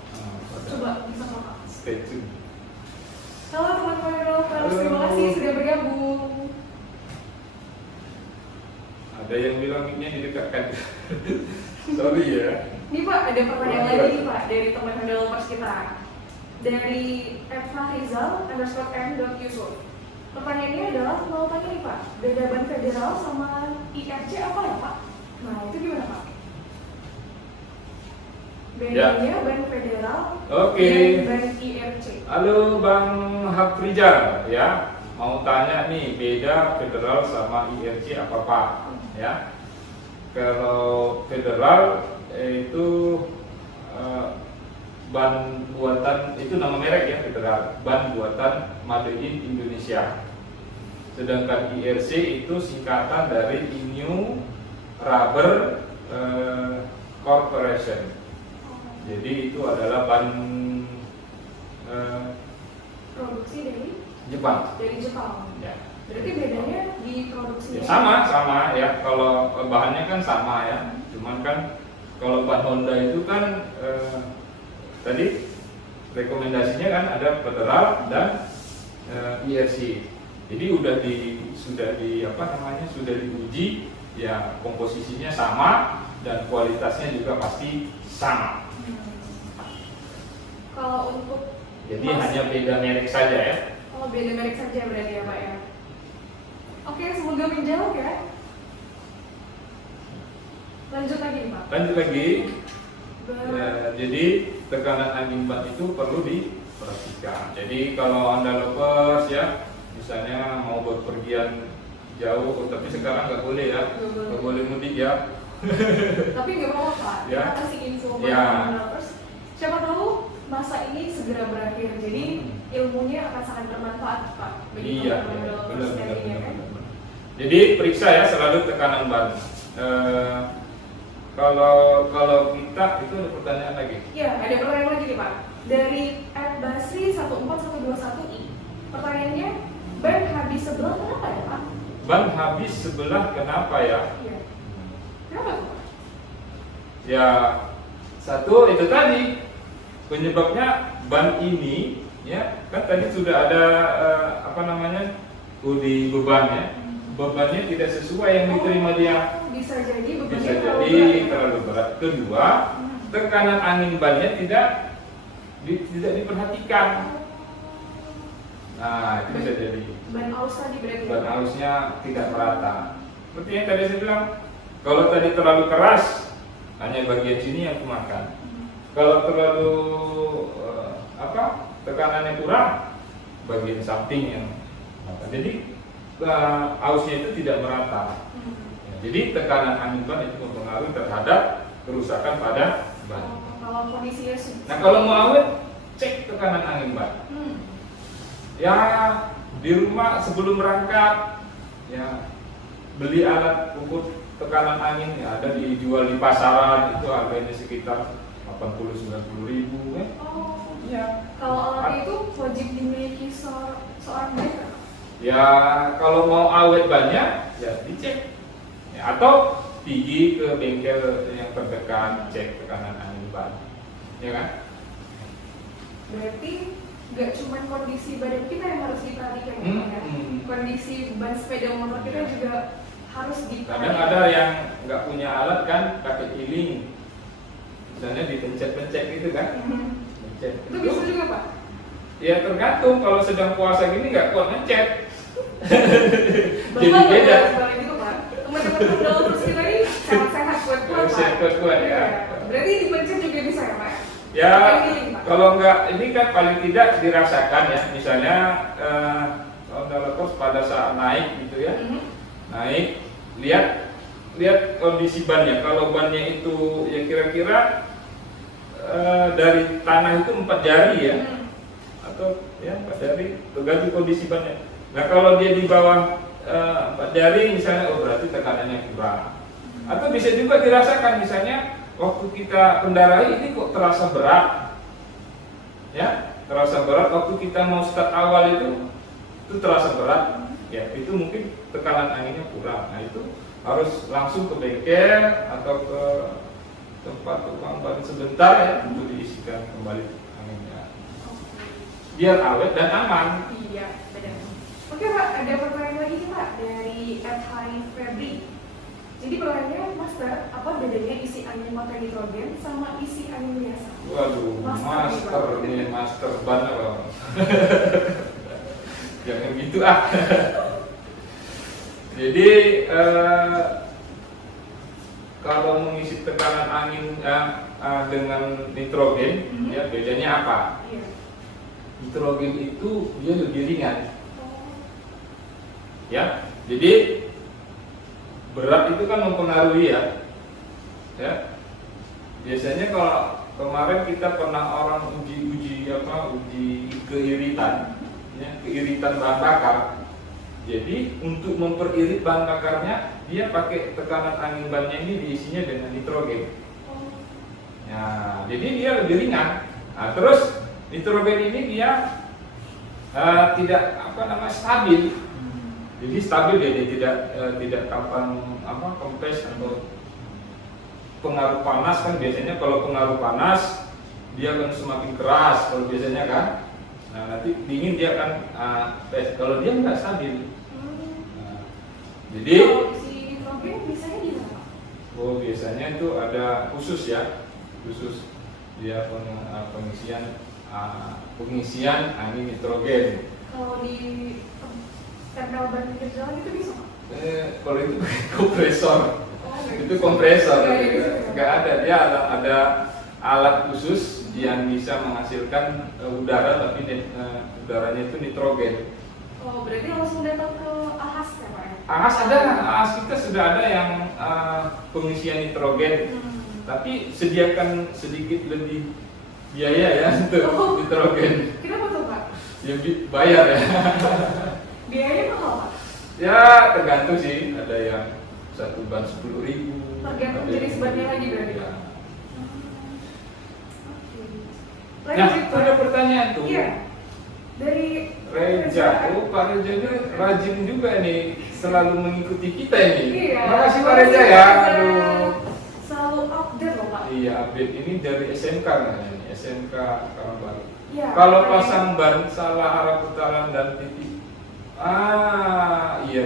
coba bisa Pak. stay tune. Halo teman-teman developers, Halo. terima kasih sudah bergabung. Ada yang bilang mic-nya didekatkan. Sorry ya. Ini Pak, ada pertanyaan lagi nih Pak dari teman developers kita. Dari @fahrizal_m.yusuf. Pertanyaannya adalah, mau tanya nih Pak, beda ban federal sama IRC apa ya Pak? Nah itu gimana Pak? Bedanya ban federal Oke. dan ban IRC. Halo Bang Hafrizal ya. Mau tanya nih beda federal sama IRC apa Pak? Ya. Kalau federal itu ban buatan itu nama merek ya federal, ban buatan Made in Indonesia. Sedangkan IRC itu singkatan dari New Rubber Corporation. Jadi itu adalah ban Produksi dari Jepang. Jepang. Ya. Berarti bedanya di produksinya? Ya, sama ya. Kalau bahannya kan sama ya. Cuman kan kalau ban Honda itu kan tadi rekomendasinya kan ada federal dan IRC. Jadi sudah diuji ya, komposisinya sama dan kualitasnya juga pasti sama. Kalau untuk Jadi hanya beda merek saja ya. Oh, beda merek saja berarti ya Pak ya. Oke, semoga menjawab ya. Lanjut lagi nih Pak. Lanjut lagi. Jadi tekanan angin ban itu perlu diperhatikan. Jadi kalau Anda lovers ya, misalnya mau berpergian jauh, tapi sekarang nggak boleh ya, nggak boleh mudik ya. Tapi nggak apa-apa Pak. Ya. Kita kasih info buat Ya. lovers. Siapa tahu masa ini segera berakhir. Jadi ilmunya akan sangat bermanfaat Pak. Bagi Iya, teman-teman developers sekalian, kan? benar. Jadi periksa ya selalu tekanan ban. Kalau kita itu ada pertanyaan lagi. Ya, ada pertanyaan lagi nih Pak. Dari @basri14121i. Pertanyaannya, ban habis sebelah kenapa ya Pak? Ban habis sebelah kenapa ya? Iya. Kenapa tuh Pak? Ya satu itu tadi penyebabnya ban ini ya kan tadi sudah ada di beban ya. Bebannya tidak sesuai yang diterima dia. Bisa jadi bebannya Bisa terlalu jadi berat. terlalu berat. Kedua, tekanan angin bannya tidak diperhatikan. Nah, itu bisa jadi. Ban aus tadi berarti. Ban ausnya tidak merata. Seperti yang tadi saya bilang, kalau tadi terlalu keras, hanya bagian sini yang kemakan. Kalau terlalu tekanannya kurang, bagian samping yang makan. Jadi ausnya itu tidak merata. Jadi tekanan angin ban itu mempengaruhi terhadap kerusakan pada ban. Kalau kondisinya Nah kalau mau awet, cek tekanan angin ban. Ya di rumah sebelum berangkat, ya beli alat ukur tekanan angin, ya ada dijual di pasaran, itu harganya sekitar 80-90 ribu. Oh Iya. kalau alat itu wajib dimiliki seorang driver? Ya kalau mau awet banyak, ya dicek. Ya, atau pergi ke bengkel yang terdekat, cek tekanan angin ban, ya kan? Berarti nggak cuma kondisi badan kita yang harus diperhatikan ya, Pak, ya? Kondisi ban sepeda motor kita juga harus diperhatikan. Kadang ada yang nggak punya alat kan, pakai tiling, misalnya dipencet-pencet gitu kan? Pencet. Itu bisa juga Pak? Ya tergantung, kalau sedang puasa gini nggak kuat mencet. Jadi Bapak beda. balik gitu Pak. Teman-teman dalam terus kita ini sehat-sehat kuat-kuat Pak. Sehat-kuat ya. Berarti dipencet juga bisa ya Pak? Ya, Pakai feeling, Pak? kalau nggak ini kan paling tidak dirasakan ya. Misalnya Honda Lepas pada saat naik gitu ya, naik, lihat kondisi bannya. Kalau bannya itu ya kira-kira dari tanah itu 4 jari ya, atau ya 4 jari, tergantung kondisi bannya. Nah kalau dia di bawah 4 jari misalnya, oh berarti tekanannya kurang. Atau bisa juga dirasakan misalnya waktu kita kendarai ini kok terasa berat, ya terasa berat. Waktu kita mau start awal itu terasa berat, ya itu mungkin tekanan anginnya kurang. Nah itu harus langsung ke bengkel atau ke tempat tukang ban sebentar ya untuk diisikan kembali anginnya, biar awet dan aman. Iya, benar. Oke Pak, ada pertanyaan lagi nih Pak dari Hari Febri. Jadi pertanyaannya, Master, apa bedanya isi angin motor nitrogen sama isi angin biasa? Waduh, master ini master ban apa? Jangan gitu ah. Jadi kalau mengisi tekanan angin dengan nitrogen, ya bedanya apa? Iya. Nitrogen itu dia lebih ringan, ya. Jadi berat itu kan mempengaruhi ya. Biasanya kalau kemarin kita pernah orang uji keiritan, ya, keiritan bahan bakar. Jadi untuk memperirit bahan bakarnya, dia pakai tekanan angin bannya ini diisinya dengan nitrogen. Ya, jadi dia lebih ringan. Nah, terus nitrogen ini dia tidak stabil. Jadi stabil dia tidak kapan kempes atau pengaruh panas kan biasanya. Kalau pengaruh panas dia akan semakin keras kalau biasanya kan. Nah, nanti dingin dia akan kalau dia nggak stabil. Nah, jadi kalau si nitrogen biasanya gimana Pak? Oh biasanya itu ada khusus ya, khusus dia pengisian angin nitrogen. Kalau di tempel ban pinggir jalan itu bisa Pak? Kalau itu kompresor, itu Bisa. kompresor, Nggak ada dia ada alat khusus yang bisa menghasilkan udara tapi udaranya itu nitrogen. Oh berarti langsung datang ke AHAS ya Pak ya? AHAS kita sudah ada yang pengisian nitrogen, tapi sediakan sedikit lebih biaya ya untuk nitrogen. Kenapa tuh Pak? Ya bayar ya. Biayanya mahal Pak? Ya tergantung sih, ada yang satu ban 10.000. Tergantung jenis bannya lagi berarti Ya. Oke. Nah, Lanjut, Pak. ada pertanyaan tuh. Iya. Dari Reja, Pak Reja ini rajin juga nih, selalu mengikuti kita ini. Iya. Makasih Pak Reja ya. Aduh. Selalu update loh Pak. Iya, update ini dari SMK kan ini, SMK Karangbaru. Iya. Kalau pasang ban salah arah putaran dan titik. Iya.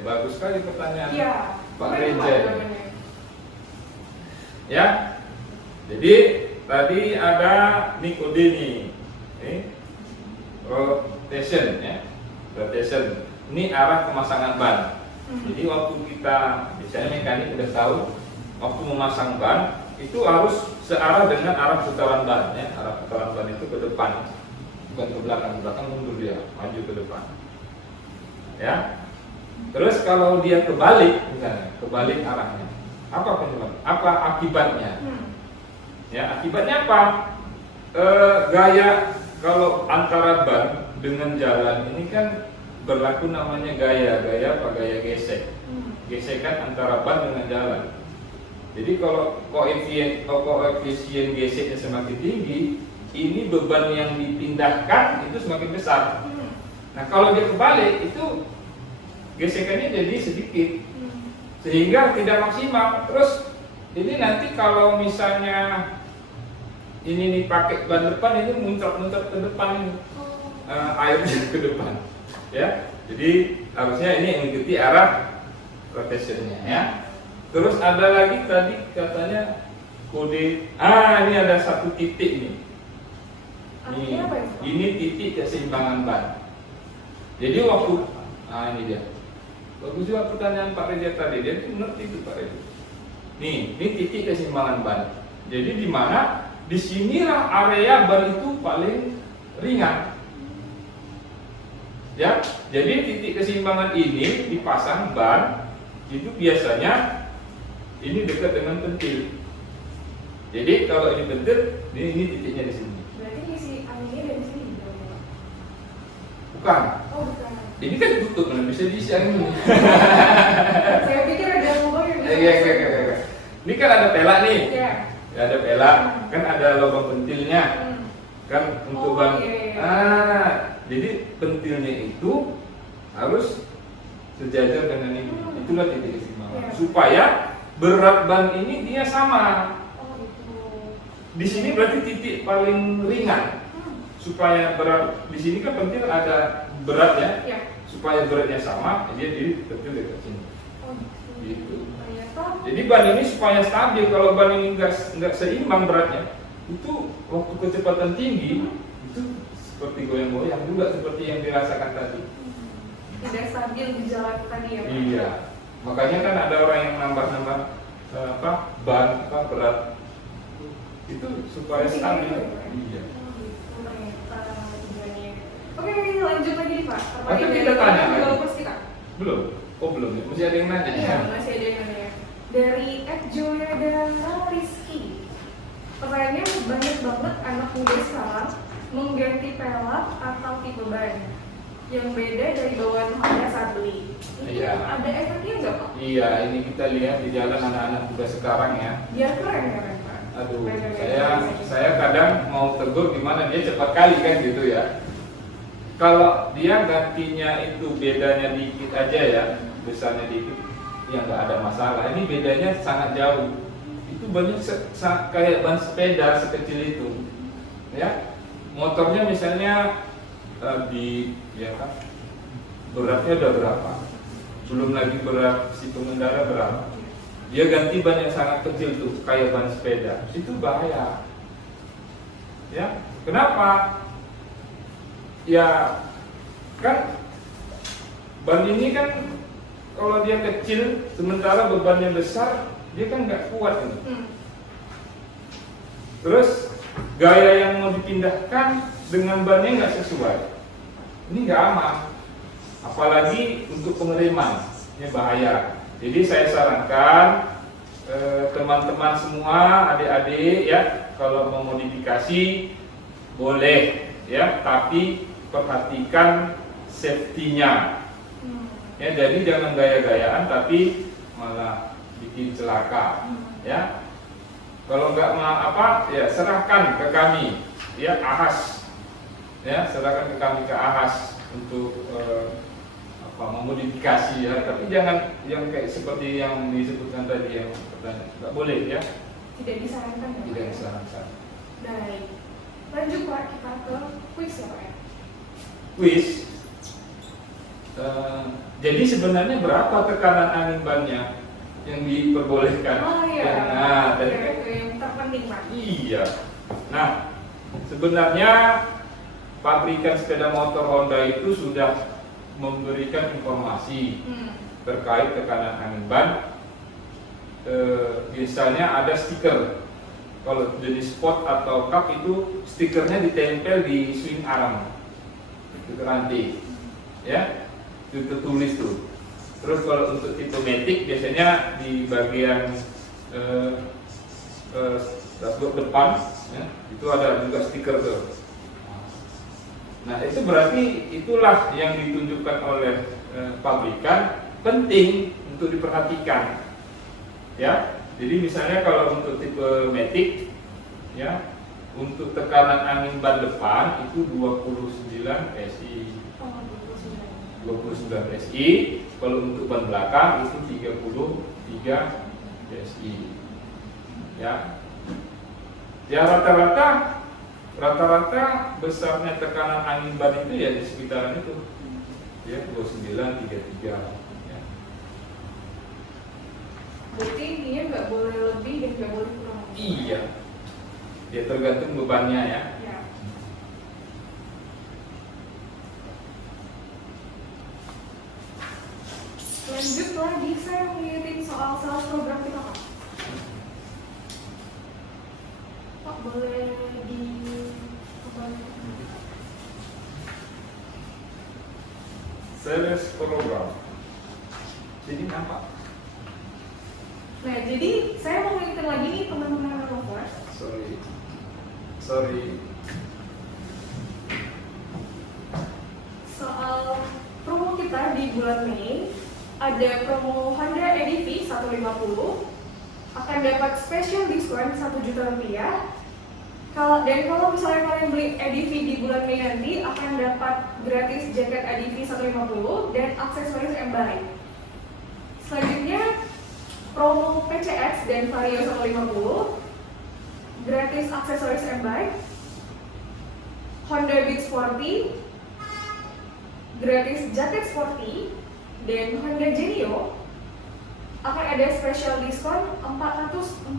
Bagus sekali pertanyaan. Iya. Pak Gimana, Reja. Pak, jawabannya? Ya. Jadi tadi ada Nikodeni. Rotation ya. Rotation. Ini arah pemasangan ban. Jadi waktu kita biasanya mekanik udah tahu waktu memasang ban itu harus searah dengan arah putaran ban ya. Arah putaran ban itu ke depan, bukan ke belakang. Belakang mundur dia, maju ke depan. Ya. Terus kalau dia kebalik misalnya, kebalik arahnya. Apa penyebab? Apa akibatnya? Ya, akibatnya apa? Gaya kalau antara ban dengan jalan ini kan berlaku namanya gaya apa? Gaya gesek. Gesekan antara ban dengan jalan. Jadi kalau koefisien geseknya semakin tinggi, ini beban yang dipindahkan itu semakin besar. Nah kalau dia kebalik itu gesekannya jadi sedikit, sehingga tidak maksimal. Terus ini nanti kalau misalnya ini nih pakai ban depan, ini muncrat ke depan ini, airnya ke depan, ya. Jadi harusnya ini mengikuti arah rotationnya, ya. Terus ada lagi tadi katanya kode, ini ada satu titik nih. Ini titik keseimbangan ban. Jadi waktu, ini dia. Bagus juga pertanyaan Pak Reza tadi, dia tuh ngerti itu Pak Reza. Nih, ini titik keseimbangan ban. Jadi di mana? Di sinilah area ban itu paling ringan. Ya, jadi titik keseimbangan ini dipasang ban itu biasanya ini dekat dengan pentil. Jadi kalau ini pentil, ini titiknya di sini. Berarti isi anginnya dari sini dong? Bukan. Oh bukan. Ini kan tutup, mana bisa diisi angin. Saya pikir ada lubang yang bisa. Iya. Ini kan ada pelak nih. Iya. Ya, ada pelak, kan ada lubang pentilnya. Kan untuk ban. Iya. Jadi pentilnya itu harus sejajar dengan ini. Itulah titik keseimbangan. Supaya berat ban ini dia sama. Oh itu. Di sini berarti titik paling ringan. Supaya berat di sini kan pentil ada beratnya. Ya. Supaya beratnya sama, dia jadi pentil dekat sini. Oh Gitu. ternyata. Jadi ban ini supaya stabil, kalau ban ini nggak seimbang beratnya, itu waktu kecepatan tinggi itu seperti goyang-goyang juga seperti yang dirasakan tadi. Tidak stabil di jalan tadi ya Pak? Iya. Makanya kan ada orang yang nambah-nambah ban berat itu supaya stabil. Iya. Oke, lanjut lagi nih Pak. Atau kita tanya lagi? Kita. Belum? Oh belum ya? Masih ada yang nanya? Iya, masih ada yang nanya. Dari Julia dan Rizky. Pertanyaannya banyak banget anak muda sekarang mengganti pelak atau tipe ban yang beda dari bawaan Honda saat beli. Ini Iya. ada efeknya nggak Pak? Iya, ini kita lihat di jalan anak-anak muda sekarang ya. Biar keren Pak. Aduh, Beda-beda. saya kadang mau tegur gimana dia cepat kali kan gitu ya. Kalau dia gantinya itu bedanya dikit aja ya, besarnya dikit, ya nggak ada masalah. Ini bedanya sangat jauh. Itu banyak kayak ban sepeda sekecil itu, ya. Motornya misalnya beratnya udah berapa? Belum lagi berat si pengendara berapa? Dia ganti ban yang sangat kecil tuh, kayak ban sepeda. Itu bahaya. Ya, kenapa? Ya, kan ban ini kan kalau dia kecil, sementara bebannya besar, dia kan nggak kuat ini. Terus gaya yang mau dipindahkan dengan bannya nggak sesuai. Ini nggak aman. Apalagi untuk pengereman, ini bahaya. Jadi saya sarankan teman-teman semua, adik-adik ya, kalau mau modifikasi boleh ya, tapi perhatikan safety-nya. Ya, jadi jangan gaya-gayaan tapi malah bikin celaka. Ya. Kalau nggak ya serahkan ke kami, ya Ahas. Ya, serahkan ke kami ke Ahas untuk memodifikasi ya, tapi jangan yang kayak seperti yang disebutkan tadi yang pertanyaan, nggak boleh ya. Tidak disarankan ya? Tidak disarankan. Baik, lanjut Pak, kita ke quiz ya Pak ya? Quiz. Jadi sebenarnya berapa tekanan angin bannya yang diperbolehkan? Oh iya, Nah, tadi yang terpenting Pak. Iya. Nah, sebenarnya pabrikan sepeda motor Honda itu sudah memberikan informasi terkait tekanan angin ban. Misalnya ada stiker. Kalau jenis sport atau cup itu stikernya ditempel di swing arm, itu rantai, ya, itu tertulis tuh. Terus kalau untuk tipe matic biasanya di bagian dashboard depan, ya, itu ada juga stiker tuh. Nah itu berarti itulah yang ditunjukkan oleh pabrikan penting untuk diperhatikan, ya. Jadi misalnya kalau untuk tipe Matic, ya, untuk tekanan angin ban depan itu 29 PSI. 29 PSI. Kalau untuk ban belakang itu 33 PSI. Ya. Ya rata-rata besarnya tekanan angin ban itu ya di sekitaran itu. Ya 29 33. Ya. Berarti intinya nggak boleh lebih dan nggak boleh kurang. Iya. Ya tergantung bebannya ya. Ya. Lanjut lagi, saya ngeliatin soal sales program kita Pak. Pak boleh di apa? Sales program. Jadi apa? Nah, jadi saya mau ngeliatin lagi nih teman-teman lovers. Sorry. Soal promo kita di bulan Mei, ada promo Honda EDV 150 akan dapat special diskon 1 juta rupiah. Kalau misalnya kalian beli EDV di bulan Mei nanti akan dapat gratis jaket EDV 150 dan aksesoris M-Bike. Selanjutnya promo PCX dan Vario 150 gratis aksesoris M-Bike, Honda Beat Sporty gratis jaket sporty, dan Honda Genio akan ada special diskon 440.000.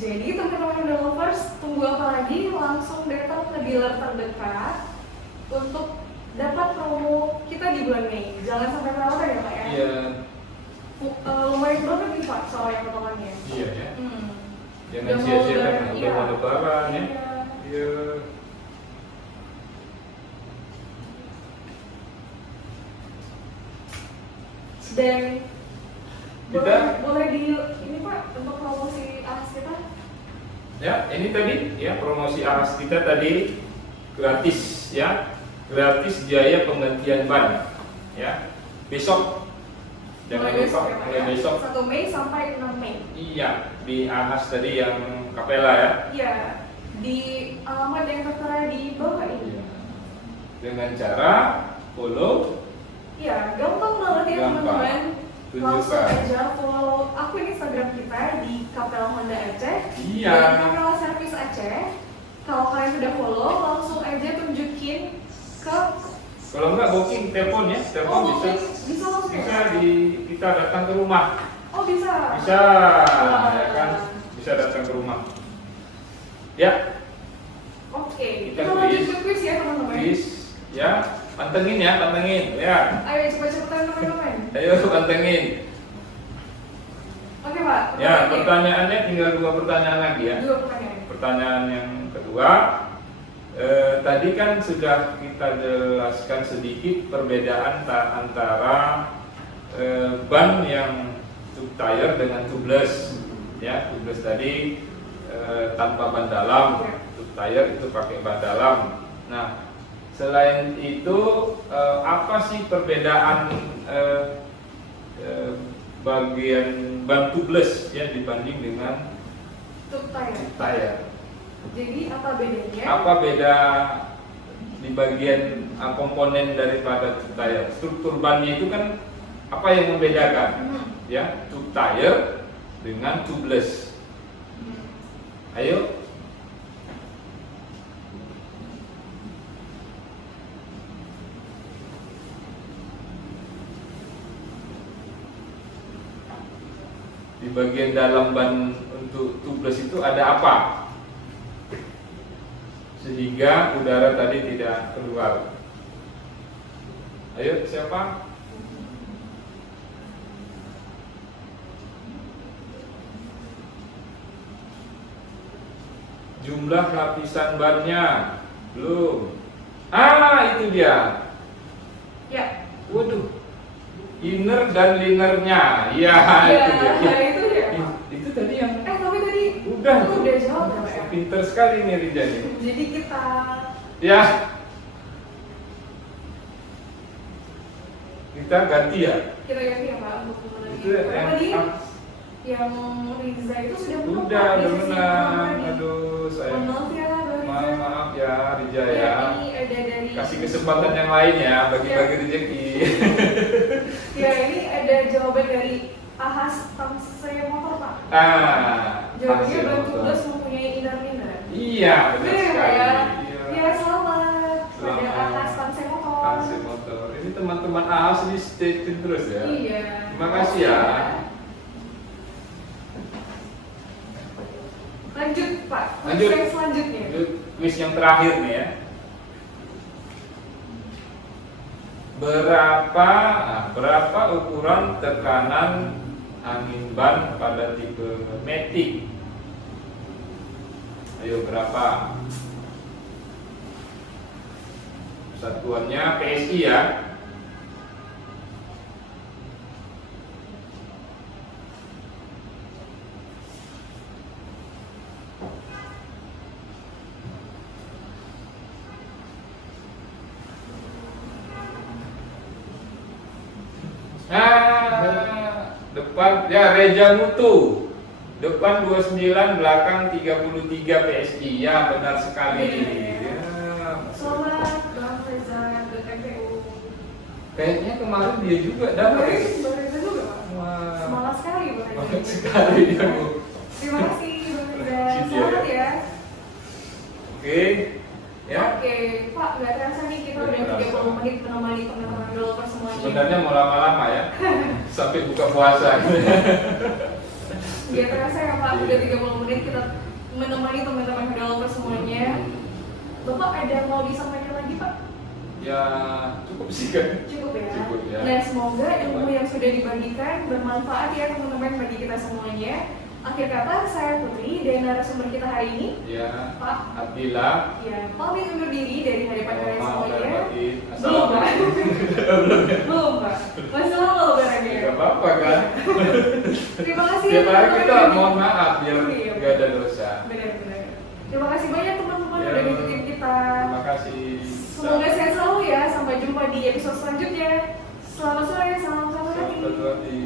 Jadi teman-teman Honda lovers, tunggu apa lagi? Langsung datang ke dealer terdekat untuk dapat promo kita di bulan Mei. Jangan sampai kelewatan ya Pak ya. Iya. Lumayan banget nih Pak soal yang potongannya. Iya ya. Jangan Udah mau sia-siakan lebaran, udah iya. mau lebaran ya. Iya. Iya. Dan Kita- boleh di ini Pak untuk promosi AS kita? Ya, ini tadi ya promosi AHAS kita tadi gratis ya. Gratis biaya penggantian ban ya. Besok jangan Mulai lupa ya, Pak, mulai ya? besok. 1 Mei sampai 6 Mei. Iya, di AHAS tadi yang Kapela ya. Iya, di alamat yang tertera di bawah ini. Iya. Dengan cara follow. Iya, gampang banget ya Gampang. teman-teman. Langsung Tunjukkan. aja follow akun Instagram kita di Kapela Honda Aceh Iya. dan Kapela Service Aceh. Kalau kalian sudah follow, langsung aja tunjukin ke Kalau enggak booking telepon ya, telepon bisa. bisa langsung Bisa ya? kita datang ke rumah. Oh bisa. Bisa, ya kan? Bisa datang ke rumah. Ya, Oke, Kita kita lanjut quiz. ke quiz ya teman-teman. please ya, pantengin ya, pantengin. Ya, Ayo cepat-cepatan teman-teman. ayo pantengin. Oke Pak. Ya, pertanyaannya tinggal 2 pertanyaan lagi ya. 2 pertanyaan. Pertanyaan yang kedua, tadi kan sudah kita jelaskan sedikit perbedaan antara ban yang tube tire dengan tubeless. Ya, tubeless tadi tanpa ban dalam, Ya. tube tire itu pakai ban dalam. Nah, selain itu apa sih perbedaan bagian ban tubeless ya dibanding dengan Tube tire. tube tire? Jadi apa bedanya? Apa beda di bagian komponen daripada tube tire? Struktur bannya itu kan apa yang membedakan? Ya, tube tire dengan tubeless. Ayo. Di bagian dalam ban untuk tubeless itu ada apa? Sehingga udara tadi tidak keluar. Ayo, siapa? Jumlah lapisan bannya belum. Itu dia. Ya. Waduh, inner dan linernya. Ya, itu dia. Ya, itu ya. Itu tadi yang Tapi tadi Udah. Udah jawab ya, Pak ya? Pinter sekali nih Rija nih. Jadi kita Ya. Kita ganti ya. kita ganti ya Pak untuk mengenai Itu yang tadi yang Riza itu sudah menang, udah Pak, di udah sesi menang. pertama tadi. Aduh, saya Maaf ya Bang Riza. maaf ya Rija Ya, ya. ini ada dari Kasih kesempatan yang lain ya, bagi-bagi rezeki. Ya ini ada jawaban dari Ahas Tangse Motor Pak. Jawabannya hasil belum motor. tugas mempunyai indah-indah. Iya, benar Benar ya Pak sekali. ya? Iya. Ya selamat pada Selamat. Ahas Tangse Motor. Hasil motor. Ini teman-teman AAS di stay tune terus ya. Iya. Terima kasih ya. Lanjut Pak. Lanjut. Yang selanjutnya. Lanjut quiz yang terakhir nih ya. Berapa ukuran tekanan angin ban pada tipe Matic? Ayo berapa? Satuannya PSI ya. Depan ya Reja Mutu. Depan 29, belakang 33 PSI. Ya, benar sekali. Ya. Selamat Bang Reza ke TPU. Kayaknya kemarin dia juga dapat. ya? Bang Reza juga Pak. Wah, Semangat sekali Bang Reza. banget sekali dia, Bu. Terima kasih Bang Reza. Makasih, Selamat ya. Oke. Ya. Oke, Pak, nggak terasa nih kita Nggak udah terasa. 30 menit menemani teman-teman developer semuanya. Sebenarnya mau lama-lama ya. Sampai buka puasa. Nggak terasa ya Pak, udah 30 menit kita menemani teman-teman developer semuanya. Bapak ada mau disampaikan lagi Pak? Ya, cukup sih kan. Cukup ya. Cukup ya. Nah, semoga ilmu yang sudah dibagikan bermanfaat ya teman-teman bagi kita semuanya. Akhir kata, saya Putri dan narasumber kita hari ini, Ya, Pak. Abdillah. Ya, pamit undur diri dari hadapan kalian Maaf semuanya. lahir batin. Belum, Pak. Assalamualaikum. Belum, Pak. Masih lama lebarannya. Gak apa-apa kan? Terima kasih. Tiap hari teman-teman. kita mohon maaf biar Iya, gak ada dosa. Benar-benar. Terima kasih banyak teman-teman Ya, udah ngikutin kita. Terima kasih. Semoga sehat selalu ya. Sampai jumpa di episode selanjutnya. Selamat sore, salam satu hati. Selamat hati.